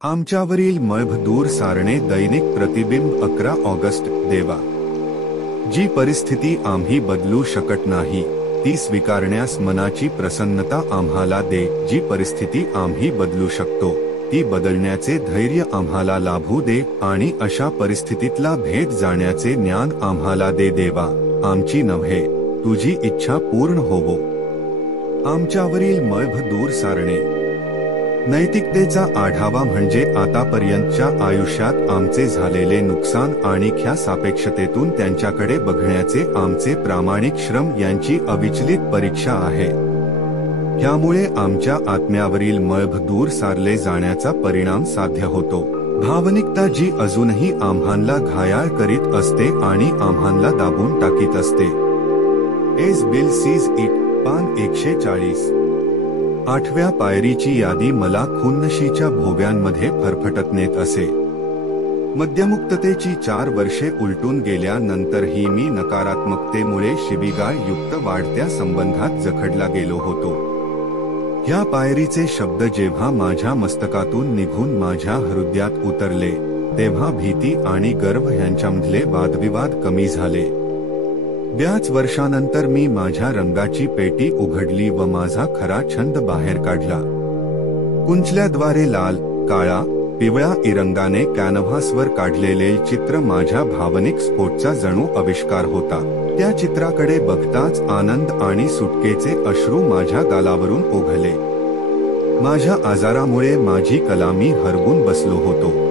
आमच्यावरील मळभ दूर सारणे दैनिक प्रतिबिंब 11 ऑगस्ट देवा. जी परिस्थिती आम्ही बदलू शकत नाही ती स्वीकारण्यास मनाची प्रसन्नता आम्हाला दे. जी परिस्थिती आम्ही बदलू शकतो ती बदलण्याचे धैर्य आम्हाला लाभू दे आणि अशा परिस्थितीतला भेद जाण्याचे ज्ञान आम्हाला दे देवा. आमची नव्हे तुझी इच्छा पूर्ण होवो. आमच्यावरील मळभ दूर सारणे. नैतिकतेचा आढावा म्हणजे आतापर्यंतच्या आयुष्यात आमचे झालेले नुकसान आणि ख्या सापेक्षतेतून त्यांच्याकडे बघण्याचे आमचे प्रामाणिक श्रम यांची अविचलित परीक्षा आहे. यामुळे आमच्या आत्म्यावरील मळभ दूर सारले जाण्याचा परिणाम साध्य होतो. भावनिकता जी अजूनही आम्हांला घायाळ करीत असते आणि आम्हांला दाबून टाकीत असते. एस बिल सीज इट पान 140. 8व्या पायरीची यादी मला खुन्नशीच्या भोव्यांमध्ये फरफटत नेत असे. मद्यमुक्ततेची 4 वर्षे उलटून गेल्यानंतरही मी नकारात्मकतेमुळे शिबिगाळ युक्त वाढत्या संबंधात जखडला गेलो होतो. ह्या पायरीचे शब्द जेव्हा माझ्या मस्तकातून निघून माझ्या हृदयात उतरले तेव्हा भीती आणि गर्व यांच्यामधले वादविवाद कमी झाले. बऱ्याच वर्षानंतर मी माझ्या रंगाची पेटी उघडली व माझा खरा छंद बाहेर काढला. कुंचल्याद्वारे लाल, काळा, पिवळ्या रंगाने कॅनव्हासवर काढलेले चित्र माझ्या भावनिक स्फोटचा जणू आविष्कार होता. त्या चित्राकडे बघताच आनंद आणि सुटकेचे अश्रू माझ्या गालावरून ओघळले. माझ्या आजारामुळे माझी कला मी हरवून बसलो होतो.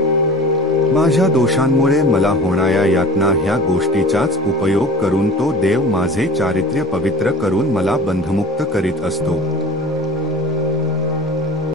माझ्या दोषांमुळे मला होणाऱ्या यातना ह्या गोष्टीचाच उपयोग करून तो देव माझे चारित्र्य पवित्र करून मला बंधमुक्त करीत असतो.